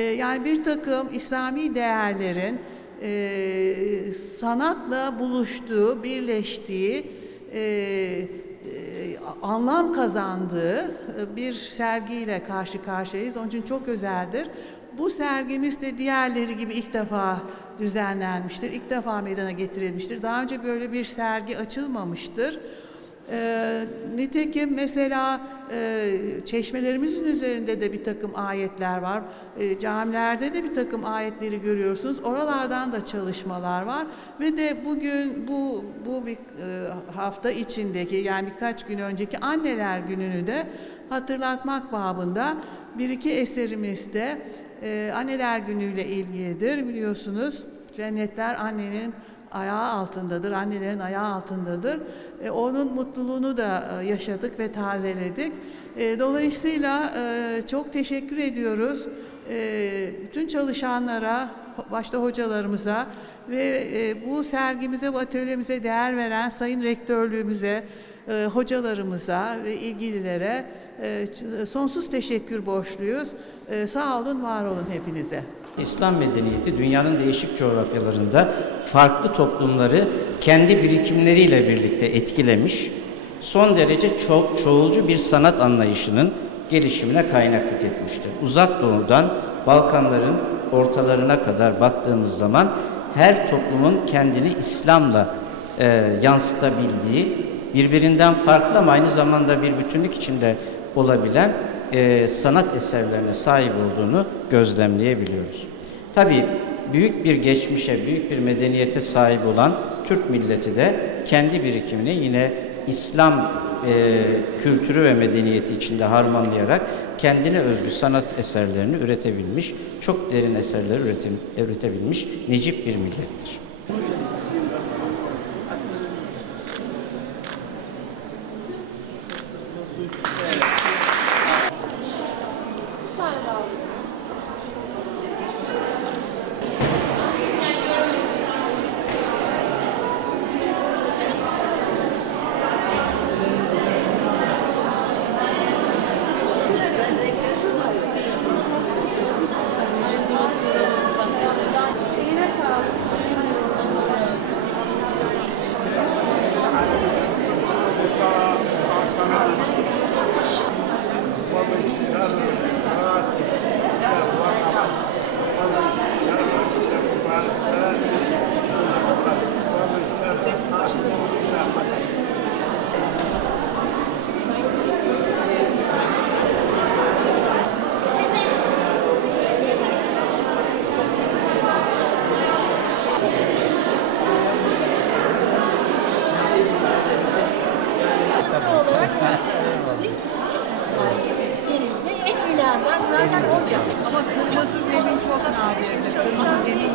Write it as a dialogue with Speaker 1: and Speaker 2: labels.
Speaker 1: yani bir takım İslami değerlerin e, sanatla buluştuğu, birleştiği, e, e, anlam kazandığı e, bir sergiyle karşı karşıyayız. Onun için çok özeldir. Bu sergimiz de diğerleri gibi ilk defa düzenlenmiştir. İlk defa meydana getirilmiştir. Daha önce böyle bir sergi açılmamıştır. Ee, nitekim mesela e, çeşmelerimizin üzerinde de bir takım ayetler var. E, camilerde de bir takım ayetleri görüyorsunuz. Oralardan da çalışmalar var. Ve de bugün bu bu bir e, hafta içindeki yani birkaç gün önceki anneler gününü de hatırlatmak babında bir iki eserimiz de e, anneler günüyle ilgilidir biliyorsunuz. Cennetler annenin ayağı altındadır, annelerin ayağı altındadır. E, onun mutluluğunu da e, yaşadık ve tazeledik. E, dolayısıyla e, çok teşekkür ediyoruz e, bütün çalışanlara, başta hocalarımıza ve e, bu sergimize, bu atölyemize değer veren sayın rektörlüğümüze, e, hocalarımıza ve ilgililere e, sonsuz teşekkür borçluyuz. E, sağ olun, var olun hepinize.
Speaker 2: İslam medeniyeti dünyanın değişik coğrafyalarında farklı toplumları kendi birikimleriyle birlikte etkilemiş, son derece çok çoğulcu bir sanat anlayışının gelişimine kaynaklık etmiştir. Uzak doğudan Balkanların ortalarına kadar baktığımız zaman her toplumun kendini İslam'la e, yansıtabildiği, birbirinden farklı ama aynı zamanda bir bütünlük içinde olabilen e, sanat eserlerine sahip olduğunu gözlemleyebiliyoruz. Tabii büyük bir geçmişe, büyük bir medeniyete sahip olan Türk milleti de kendi birikimini yine İslam e, kültürü ve medeniyeti içinde harmanlayarak kendine özgü sanat eserlerini üretebilmiş, çok derin eserler üretim, üretebilmiş necip bir millettir. Ama kırmızı zemin çok ağır. Kırmızı zemin